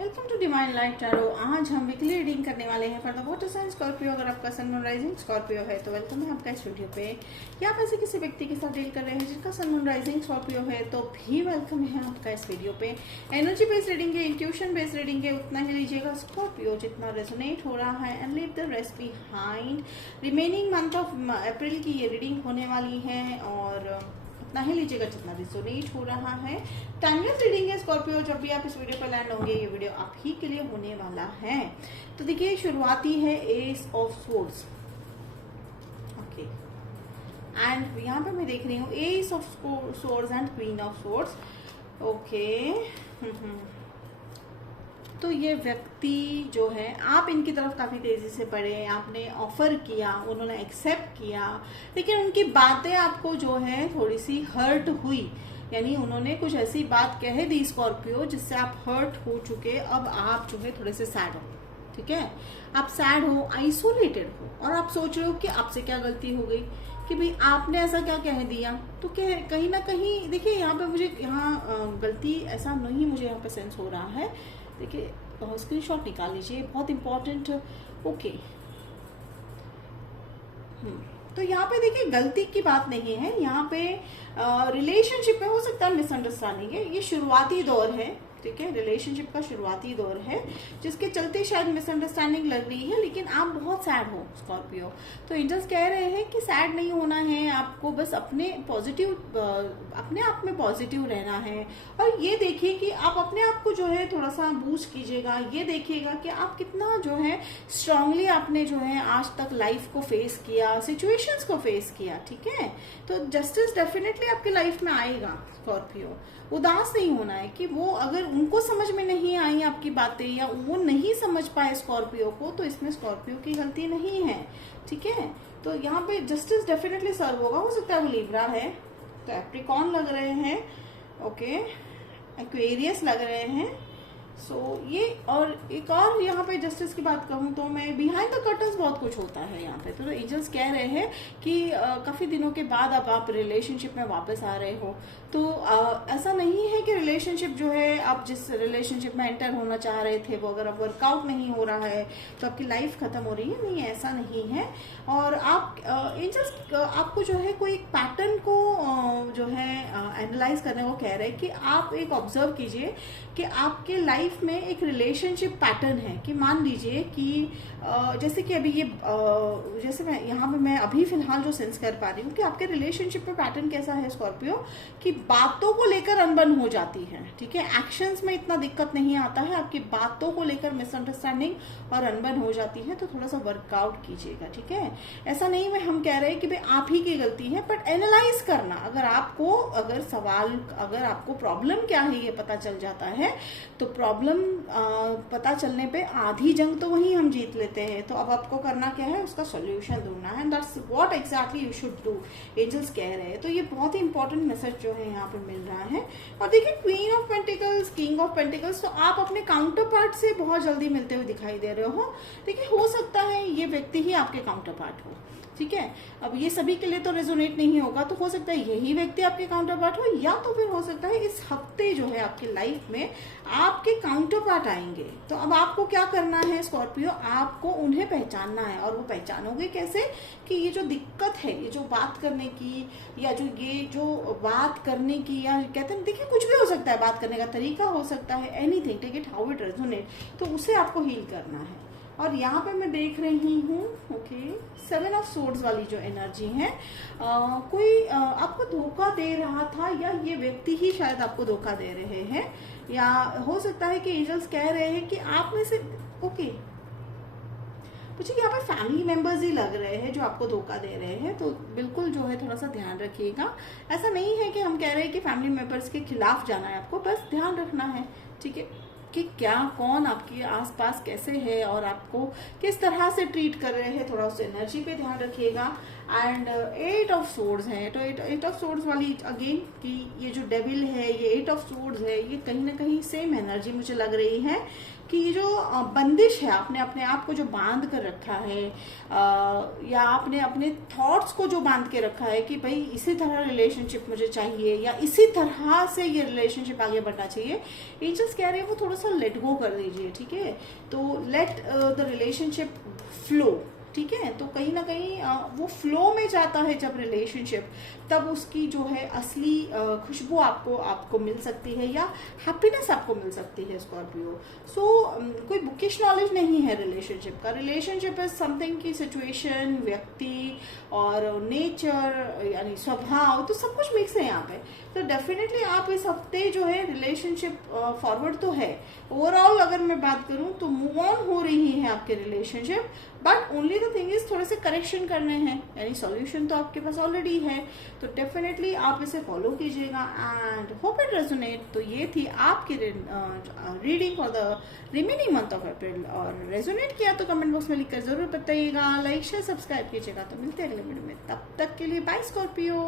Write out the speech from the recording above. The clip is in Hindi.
Welcome to divine light tarot. आज हम वीकली रीडिंग करने वाले हैं for the water sign Scorpio. अगर आपका सन मून राइजिंग स्कॉर्पियो है तो वेलकम है आपका इस वीडियो पे। या आप ऐसे किसी व्यक्ति के साथ डील कर रहे हैं जिसका सन मून राइजिंग स्कॉर्पियो है तो भी वेलकम है आपका इस वीडियो पे। एनर्जी बेस्ड रीडिंग है, इंट्यूशन बेस्ड रीडिंग है, उतना ही लीजिएगा स्कॉर्पियो जितना रेजोनेट हो रहा है and leave the rest behind. Remaining month of April की ये रीडिंग होने वाली है और उतना ही लीजिएगा जितना रिजोनेट हो रहा है। टाइमलेस रीडिंग है स्कॉर्पियो। जब भी आप इस वीडियो पर लैंड होंगे ये वीडियो आप ही के लिए होने वाला है। तो देखिए शुरुआती है S of swords. Okay, and यहाँ पे मैं देख रही हूँ S of swords and queen of swords. Okay, तो ये व्यक्ति जो है आप इनकी तरफ काफ़ी तेज़ी से बढ़े, आपने ऑफर किया, उन्होंने एक्सेप्ट किया, लेकिन उनकी बातें आपको जो है थोड़ी सी हर्ट हुई। यानी उन्होंने कुछ ऐसी बात कह दी स्कॉर्पियो जिससे आप हर्ट हो चुके। अब आप जो है थोड़े से सैड हो, ठीक है, आप सैड हो, आइसोलेटेड हो और आप सोच रहे हो कि आपसे क्या गलती हो गई, कि भाई आपने ऐसा क्या कह दिया। तो कहीं ना कहीं देखिए यहाँ पे मुझे गलती ऐसा नहीं मुझे यहाँ पे सेंस हो रहा है। देखिए स्क्रीनशॉट निकाल लीजिए, बहुत इंपॉर्टेंट। ओके, तो यहाँ पे देखिए गलती की बात नहीं है, यहाँ पे रिलेशनशिप में हो सकता है मिसअंडरस्टैंडिंग है। ये शुरुआती दौर है, ठीक है, रिलेशनशिप का शुरुआती दौर है जिसके चलते शायद मिसअंडरस्टैंडिंग लग रही है, लेकिन आप बहुत सैड हो स्कॉर्पियो। तो एंजल्स कह रहे हैं कि सैड नहीं होना है, आपको बस अपने आप में पॉजिटिव रहना है। और ये देखिए कि आप अपने आप को जो है थोड़ा सा बूस्ट कीजिएगा। ये देखिएगा कि आप कितना जो है स्ट्रांगली आपने जो है आज तक लाइफ को फेस किया, सिचुएशंस को फेस किया, ठीक है। तो जस्टिस डेफिनेटली आपकी लाइफ में आएगा स्कॉर्पियो। उदास नहीं होना है कि वो अगर उनको समझ में नहीं आई आपकी बातें या वो नहीं समझ पाए स्कॉर्पियो को, तो इसमें स्कॉर्पियो की गलती नहीं है, ठीक है। तो यहाँ पे जस्टिस डेफिनेटली सर्व होगा। हो सकता है वो लिब्रा है तो एप्रिकॉन लग रहे हैं, ओके, एक्वेरियस लग रहे हैं। ये और एक और यहाँ पे जस्टिस की बात कहूँ तो मैं बिहाइंड द कर्टन्स बहुत कुछ होता है यहाँ पे। तो एंजल्स कह रहे हैं कि काफी दिनों के बाद अब आप रिलेशनशिप में वापस आ रहे हो। तो ऐसा नहीं है कि रिलेशनशिप जो है आप जिस रिलेशनशिप में एंटर होना चाह रहे थे वो अगर अब वर्कआउट नहीं हो रहा है तो आपकी लाइफ खत्म हो रही है, नहीं ऐसा नहीं है। और आप एंजल्स आपको जो है कोई एक पैटर्न को जो है एनालाइज करने को कह रहे हैं कि आप एक ऑब्जर्व कीजिए कि आपके लाइफ में एक रिलेशनशिप पैटर्न है। कि मान लीजिए कि जैसे कि अभी ये जैसे मैं यहाँ पे मैं अभी फिलहाल जो सेंस कर पा रही हूँ कि आपके रिलेशनशिप में पैटर्न कैसा है स्कॉर्पियो, कि बातों को लेकर अनबन हो जाती है, ठीक है। एक्शंस में इतना दिक्कत नहीं आता है, आपकी बातों को लेकर मिसअंडरस्टैंडिंग और अनबन हो जाती है। तो थोड़ा सा वर्कआउट कीजिएगा, ठीक है। ऐसा नहीं मैं हम कह रहे हैं कि भाई आप ही की गलती है, बट एनालाइज करना, अगर आपको प्रॉब्लम क्या है ये पता चल जाता है तो प्रॉब्लम पता चलने पे आधी जंग तो वहीं हम जीत लेते हैं। तो अब आपको करना क्या है, उसका सॉल्यूशन ढूंढना है, and that's what exactly you should do, angels कह रहे हैं। तो ये बहुत ही इंपॉर्टेंट मैसेज जो है यहाँ पे मिल रहा है। और देखिए queen of pentacles, king of pentacles, तो आप अपने काउंटर पार्ट से बहुत जल्दी मिलते हुए दिखाई दे रहे हो। देखिए हो सकता है ये व्यक्ति ही आपके काउंटर पार्ट हो, ठीक है। अब ये सभी के लिए तो रेजोनेट नहीं होगा, तो हो सकता है यही व्यक्ति आपके काउंटर पार्ट हो, या तो फिर हो सकता है इस हफ्ते जो है आपकी लाइफ में आपके काउंटर पार्ट आएंगे। तो अब आपको क्या करना है स्कॉर्पियो, आपको उन्हें पहचानना है। और वो पहचानोगे कैसे, कि ये जो दिक्कत है, ये जो बात करने की या जो बात करने की, या कहते हैं देखिए कुछ भी हो सकता है, बात करने का तरीका हो सकता है, anything, take it how it resonate, तो उसे आपको हील करना है। और यहाँ पे मैं देख रही हूँ ओके 7 ऑफ सोर्ड्स वाली जो एनर्जी है, कोई आपको धोखा दे रहा था, या ये व्यक्ति ही शायद आपको धोखा दे रहे हैं, या हो सकता है कि एंजल्स कह रहे हैं कि आप में से ओके मुझे यहाँ पे फैमिली मेंबर्स ही लग रहे हैं जो आपको धोखा दे रहे हैं। तो बिल्कुल जो है थोड़ा सा ध्यान रखिएगा। ऐसा नहीं है कि हम कह रहे हैं कि फैमिली मेंबर्स के खिलाफ जाना है, आपको बस ध्यान रखना है, ठीक है, कि क्या कौन आपके आसपास कैसे है और आपको किस तरह से ट्रीट कर रहे हैं, थोड़ा उस एनर्जी पे ध्यान रखिएगा। एंड 8 ऑफ सोर्ड्स है। तो 8 ऑफ सोर्ड्स वाली अगेन कि ये जो डेविल है, ये 8 ऑफ सोर्ड्स है, ये कहीं ना कहीं सेम एनर्जी मुझे लग रही है कि ये जो बंदिश है, आपने अपने आप को जो बांध कर रखा है, या आपने अपने थॉट्स को जो बांध के रखा है कि भाई इसी तरह रिलेशनशिप मुझे चाहिए या इसी तरह से ये रिलेशनशिप आगे बढ़ना चाहिए, एंजल्स कह रहे हैं वो थोड़ा सा लेट गो कर दीजिए, ठीक है। तो लेट द रिलेशनशिप फ्लो, ठीक है। तो कहीं ना कहीं वो फ्लो में जाता है जब रिलेशनशिप, तब उसकी जो है असली खुशबू आपको मिल सकती है या हैप्पीनेस आपको मिल सकती है स्कॉर्पियो। सो कोई बुकिश नॉलेज नहीं है रिलेशनशिप का। रिलेशनशिप इज समथिंग की सिचुएशन, व्यक्ति और नेचर यानी स्वभाव, तो सब कुछ मिक्स है यहाँ पे। तो डेफिनेटली आप इस हफ्ते जो है रिलेशनशिप फॉरवर्ड तो है। ओवरऑल अगर मैं बात करूं तो मूव ऑन हो रही है आपके relationship, but only the thing is थोड़े से करेक्शन करने हैं, यानी सॉल्यूशन तो आपके पास ऑलरेडी है। तो डेफिनेटली आप इसे फॉलो कीजिएगा एंड होप इट रेजोनेट। तो ये थी आपकी reading for the remaining month of April, और रेजोनेट किया तो कमेंट बॉक्स में लिखकर जरूर बताइएगा। लाइक शेयर सब्सक्राइब कीजिएगा। तो मिलते हैं अगले वीडियो में, तब तक के लिए बाय स्कॉर्पियो।